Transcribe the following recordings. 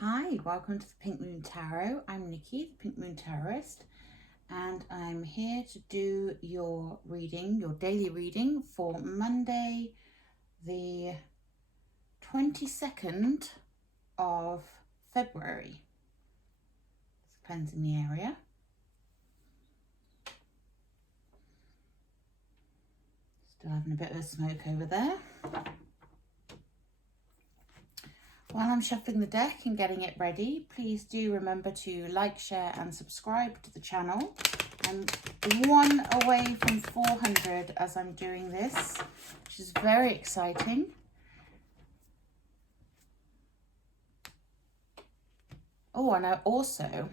Hi, welcome to the Pink Moon Tarot. I'm Nikki, the Pink Moon Tarotist, and I'm here to do your reading, your daily reading for Monday, the 22nd of February. It's cleansing the area. Still having a bit of a smoke over there. While I'm shuffling the deck and getting it ready, please do remember to like, share and subscribe to the channel. I'm one away from 400 as I'm doing this, which is very exciting. Oh, and I also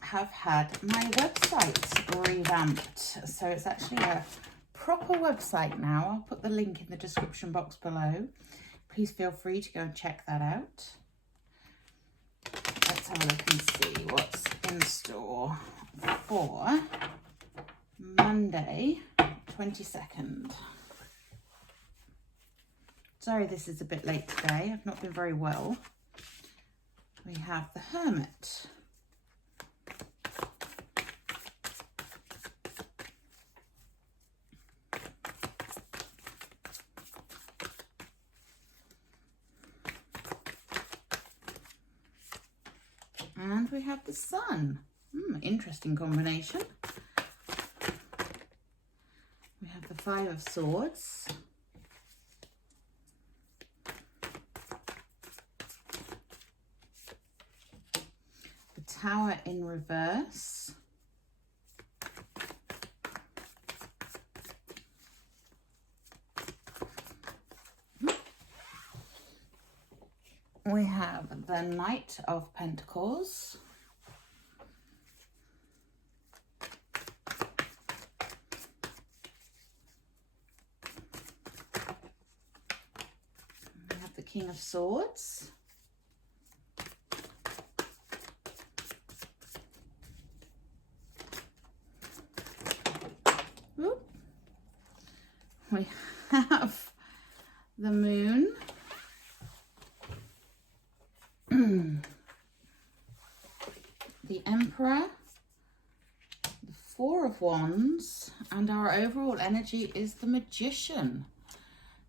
have had my website revamped. So it's actually a proper website now. I'll put the link in the description box below. Please feel free to go and check that out. Let's have a look and see what's in store for Monday, 22nd. Sorry this is a bit late today. I've not been very well. We have the Hermit. And we have the Sun. Interesting combination. We have the Five of Swords. The Tower in reverse. We have the Knight of Pentacles. We have the King of Swords. Oop. We have the Moon. The Emperor, the Four of Wands, and our overall energy is the Magician.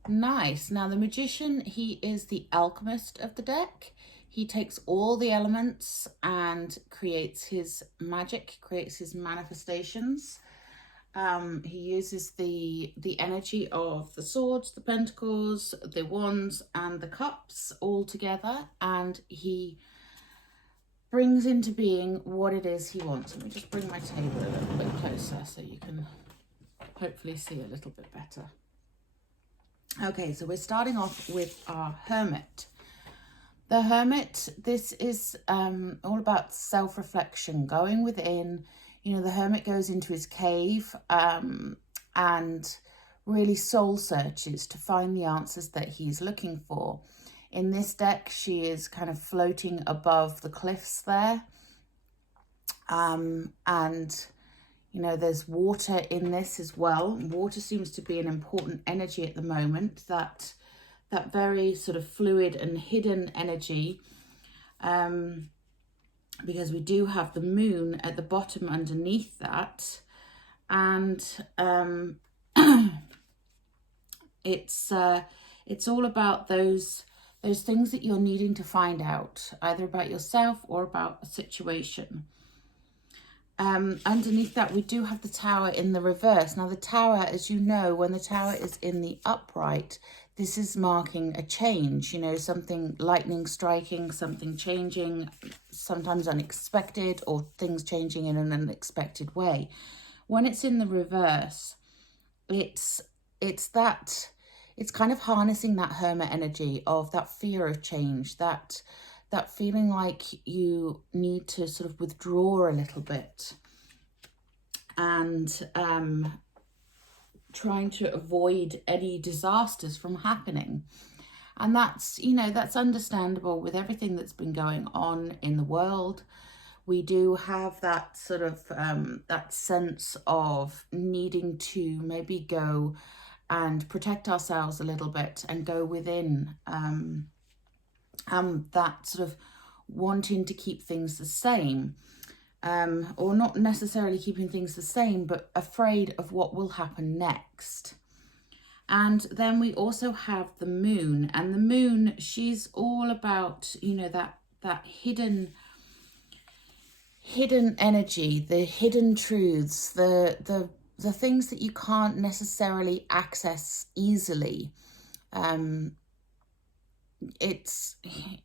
Nice. Now the Magician, he is the alchemist of the deck. He takes all the elements and creates his magic, creates his manifestations. He uses the energy of the swords, the pentacles, the wands, and the cups all together, and he brings into being what it is he wants. Let me just bring my table a little bit closer so you can hopefully see a little bit better. Okay, so we're starting off with our Hermit. The Hermit, this is all about self-reflection, going within. You know, the Hermit goes into his cave and really soul searches to find the answers that he's looking for. In this deck, she is kind of floating above the cliffs there. And, you know, there's water in this as well. Water seems to be an important energy at the moment, that very sort of fluid and hidden energy. Because we do have the Moon at the bottom underneath that. And it's all about those things that you're needing to find out, either about yourself or about a situation. Underneath that, we do have the Tower in the reverse. Now, the Tower, as you know, when the Tower is in the upright, this is marking a change, you know, something lightning striking, something changing, sometimes unexpected, or things changing in an unexpected way. When it's in the reverse, it's kind of harnessing that Hermit energy of that fear of change, that feeling like you need to sort of withdraw a little bit and trying to avoid any disasters from happening. And that's, you know, that's understandable with everything that's been going on in the world. We do have that sort of that sense of needing to maybe go and protect ourselves a little bit and go within that sort of wanting to keep things the same, or not necessarily keeping things the same, but afraid of what will happen next. And then we also have the moon, and the moon, she's all about, you know, that hidden energy, the hidden truths, the things that you can't necessarily access easily. It's,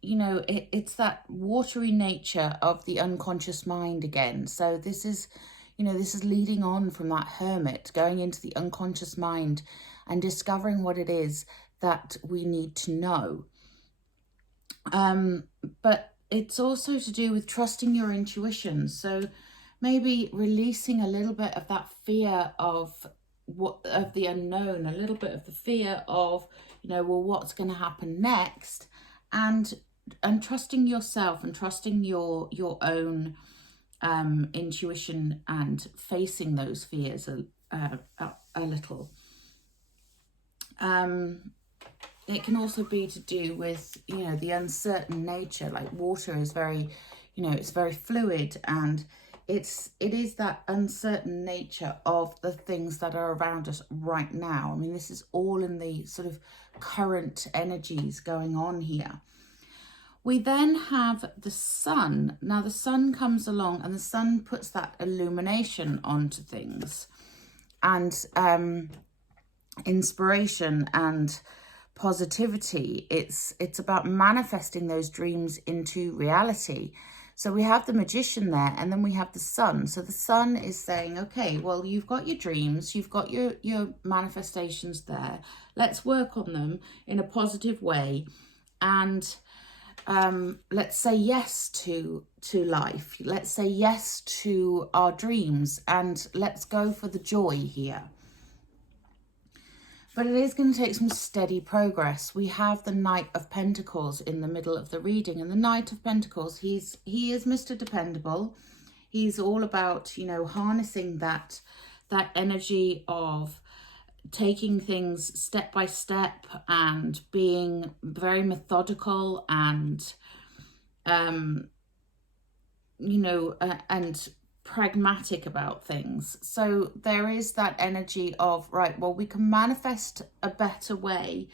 you know, it's that watery nature of the unconscious mind again. So this is, you know, this is leading on from that hermit, going into the unconscious mind and discovering what it is that we need to know. But it's also to do with trusting your intuition. So maybe releasing a little bit of that fear of the unknown, a little bit of the fear of, you know, well, what's going to happen next, and trusting yourself and trusting your own intuition and facing those fears a little. It can also be to do with, you know, the uncertain nature. Like water is very, you know, it's very fluid, and it is that uncertain nature of the things that are around us right now. I mean, this is all in the sort of current energies going on here. We then have the sun. Now the sun comes along, and the sun puts that illumination onto things, and inspiration and positivity. It's about manifesting those dreams into reality. So we have the magician there, and then we have the sun. So the sun is saying, okay, well, you've got your dreams, you've got your manifestations there. Let's work on them in a positive way, and let's say yes to life. Let's say yes to our dreams, and let's go for the joy here. But it is going to take some steady progress. We have the Knight of Pentacles in the middle of the reading. And the Knight of Pentacles, he is Mr. Dependable. He's all about, you know, harnessing that energy of taking things step by step and being very methodical and, you know, and pragmatic about things. So there is that energy of, right, well, we can manifest a better way,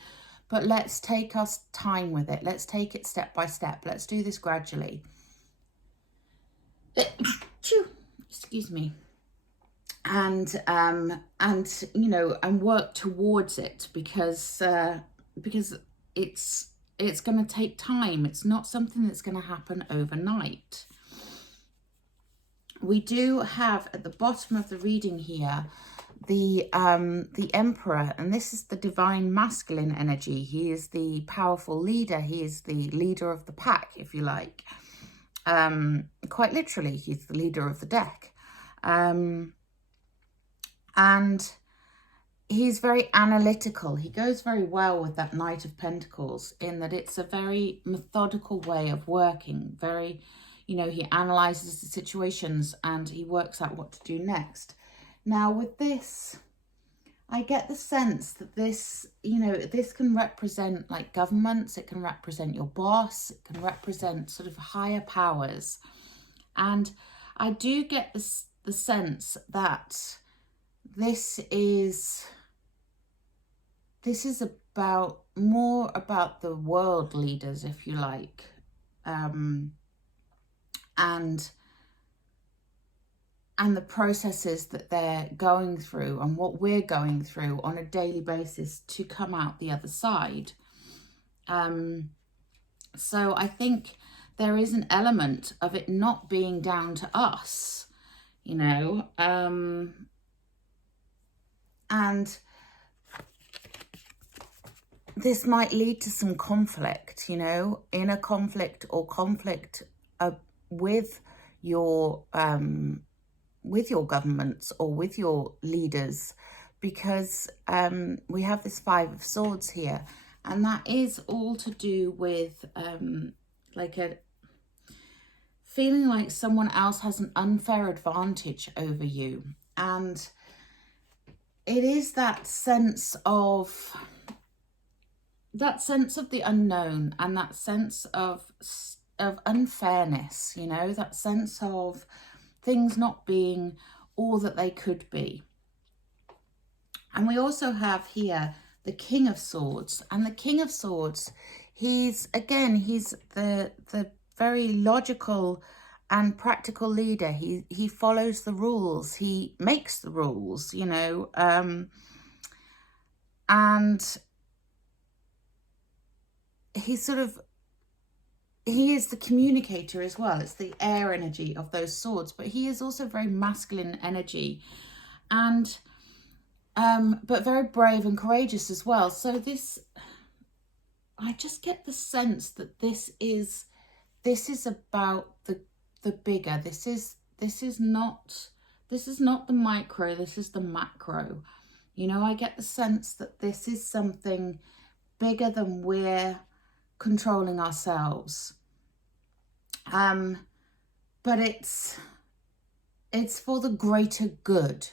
but let's take us time with it. Let's take it step by step. Let's do this gradually. Excuse me. And you know, and work towards it, because it's going to take time. It's not something that's going to happen overnight. We do have at the bottom of the reading here the Emperor, and this is the divine masculine energy. He is the powerful leader. He is the leader of the pack, if you like. Quite literally, he's the leader of the deck. And he's very analytical. He goes very well with that Knight of Pentacles, in that it's a very methodical way of working. Very, you know, he analyzes the situations and he works out what to do next. Now with this, I get the sense that this, you know, this can represent like governments, it can represent your boss, it can represent sort of higher powers. And I do get the sense that this is about more about the world leaders, if you like, and the processes that they're going through and what we're going through on a daily basis to come out the other side. So I think there is an element of it not being down to us, you know, and this might lead to some conflict, you know, inner conflict or conflict with your governments or with your leaders, because we have this Five of Swords here, and that is all to do with like a feeling like someone else has an unfair advantage over you. And it is that sense of the unknown, and that sense of of unfairness, you know, that sense of things not being all that they could be. And we also have here the King of Swords. And the King of Swords, he's the very logical and practical leader. He follows the rules. He makes the rules, you know, and he is the communicator as well. It's the air energy of those swords, but he is also very masculine energy, and but very brave and courageous as well. So this, I just get the sense that this is about the bigger. This is not the micro, this is the macro. You know, I get the sense that this is something bigger than we're controlling ourselves. But it's for the greater good,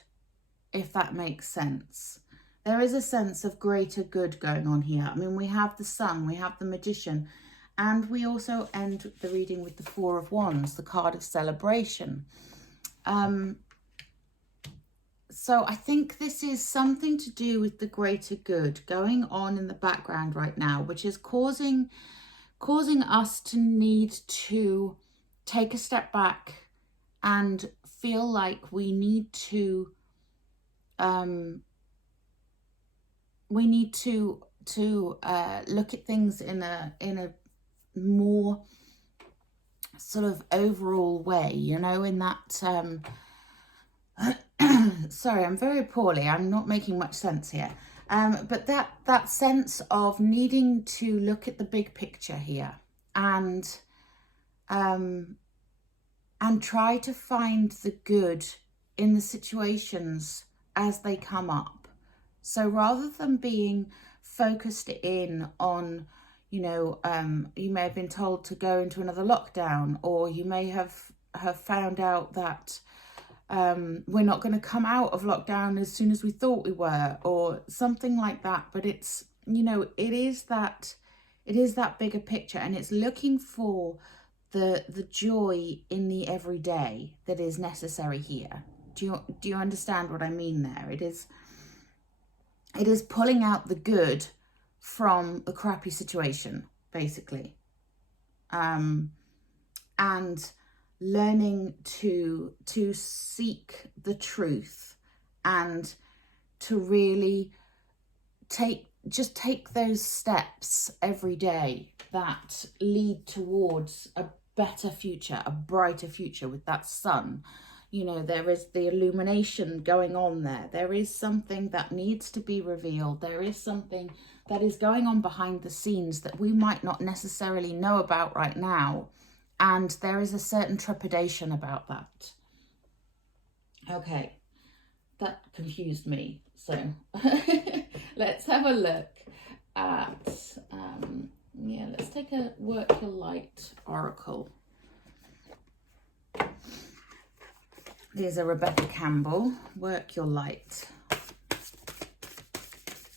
if that makes sense. There is a sense of greater good going on here. I mean, we have the Sun, we have the Magician, and we also end the reading with the Four of Wands, the card of celebration. So I think this is something to do with the greater good going on in the background right now, which is causing us to need to take a step back and feel like we need to look at things in a more sort of overall way, you know, in that sorry, I'm very poorly, I'm not making much sense here, but that sense of needing to look at the big picture here and try to find the good in the situations as they come up. So rather than being focused in on, you know, you may have been told to go into another lockdown, or you may have found out that we're not going to come out of lockdown as soon as we thought we were, or something like that. But it's, you know, it is that bigger picture, and it's looking for the joy in the everyday that is necessary here. Do you understand what I mean there? It is pulling out the good from the crappy situation, basically, and learning to seek the truth and to really take those steps every day that lead towards a better future, a brighter future with that sun. You know, there is the illumination going on there. There is something that needs to be revealed. There is something that is going on behind the scenes that we might not necessarily know about right now. And there is a certain trepidation about that. Okay, that confused me. So let's have a look at, let's take a Work Your Light Oracle. There's a Rebecca Campbell, Work Your Light.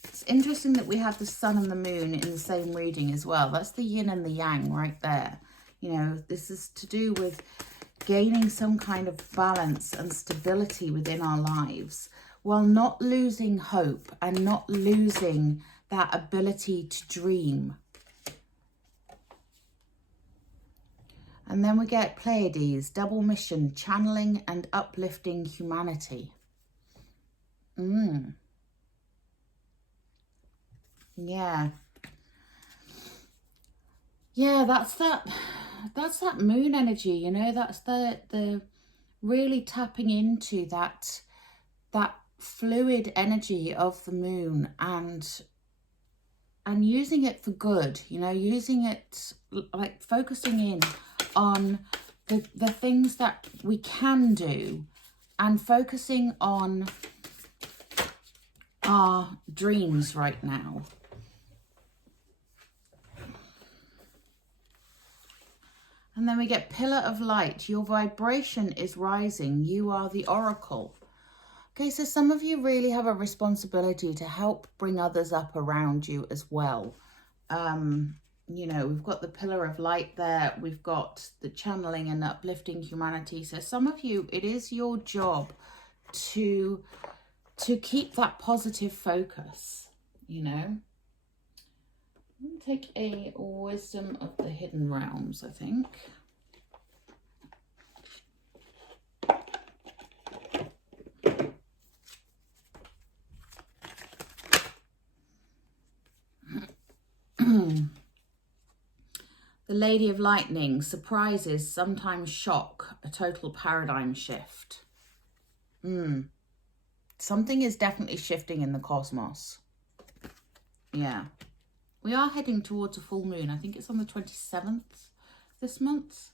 It's interesting that we have the Sun and the Moon in the same reading as well. That's the yin and the yang right there. You know, this is to do with gaining some kind of balance and stability within our lives, while not losing hope and not losing that ability to dream. And then we get Pleiades, double mission, channeling and uplifting humanity. Yeah. Yeah, that's that moon energy, you know, that's the really tapping into that fluid energy of the moon and using it for good, you know, using it, like focusing in on the things that we can do and focusing on our dreams right now. And then we get Pillar of Light. Your vibration is rising. You are the oracle. Okay, so some of you really have a responsibility to help bring others up around you as well. you know, we've got the pillar of light there. We've got the channeling and uplifting humanity. So some of you, it is your job to keep that positive focus, you know. I'm going to take a wisdom of the hidden realms, I think. The Lady of Lightning, surprises, sometimes shock, a total paradigm shift. Something is definitely shifting in the cosmos. Yeah. We are heading towards a full moon. I think it's on the 27th this month.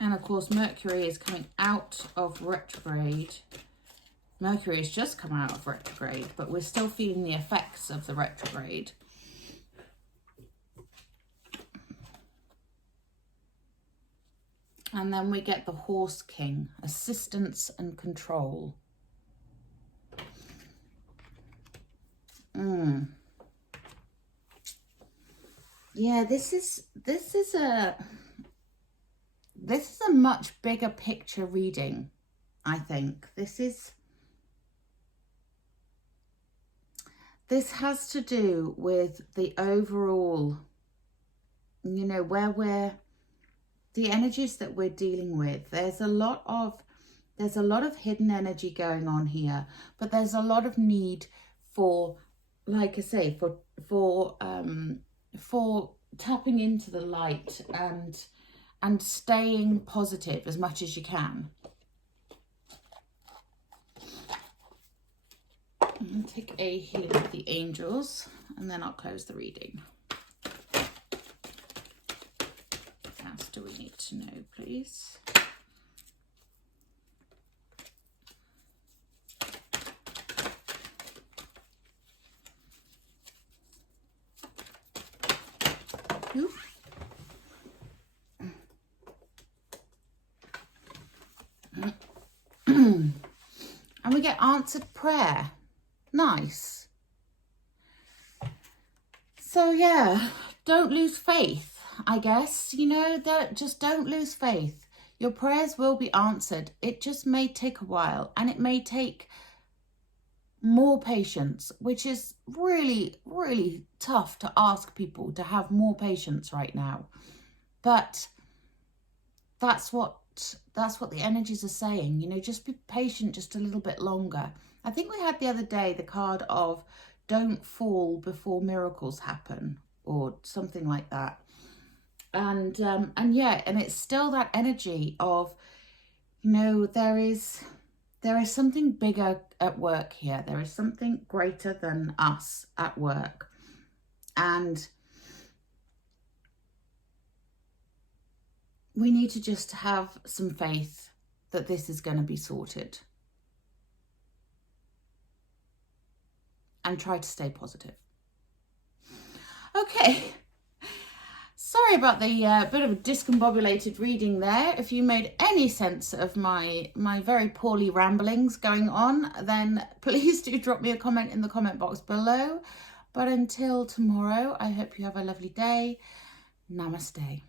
And of course, Mercury is coming out of retrograde. Mercury has just come out of retrograde, but we're still feeling the effects of the retrograde. And then we get the Horse King, assistance and control. Yeah, this is a much bigger picture reading, I think. This has to do with the overall, you know, the energies that we're dealing with. There's a lot of hidden energy going on here, but there's a lot of need for, like I say, for tapping into the light and staying positive as much as you can. I'm going to take a healing with the angels and then I'll close the reading. What else do we need to know, please? And we get answered prayer. Nice. So yeah, don't lose faith, I guess. You know, just don't lose faith. Your prayers will be answered. It just may take a while, and it may take more patience, which is really, really tough to ask people to have more patience right now. But that's what the energies are saying. You know, just be patient just a little bit longer. I think we had the other day the card of don't fall before miracles happen, or something like that. And yeah, and it's still that energy of, you know, there is something bigger at work here. There is something greater than us at work. And we need to just have some faith that this is going to be sorted. And try to stay positive. Okay. Sorry about the bit of a discombobulated reading there. If you made any sense of my very poorly ramblings going on, then please do drop me a comment in the comment box below. But until tomorrow, I hope you have a lovely day. Namaste.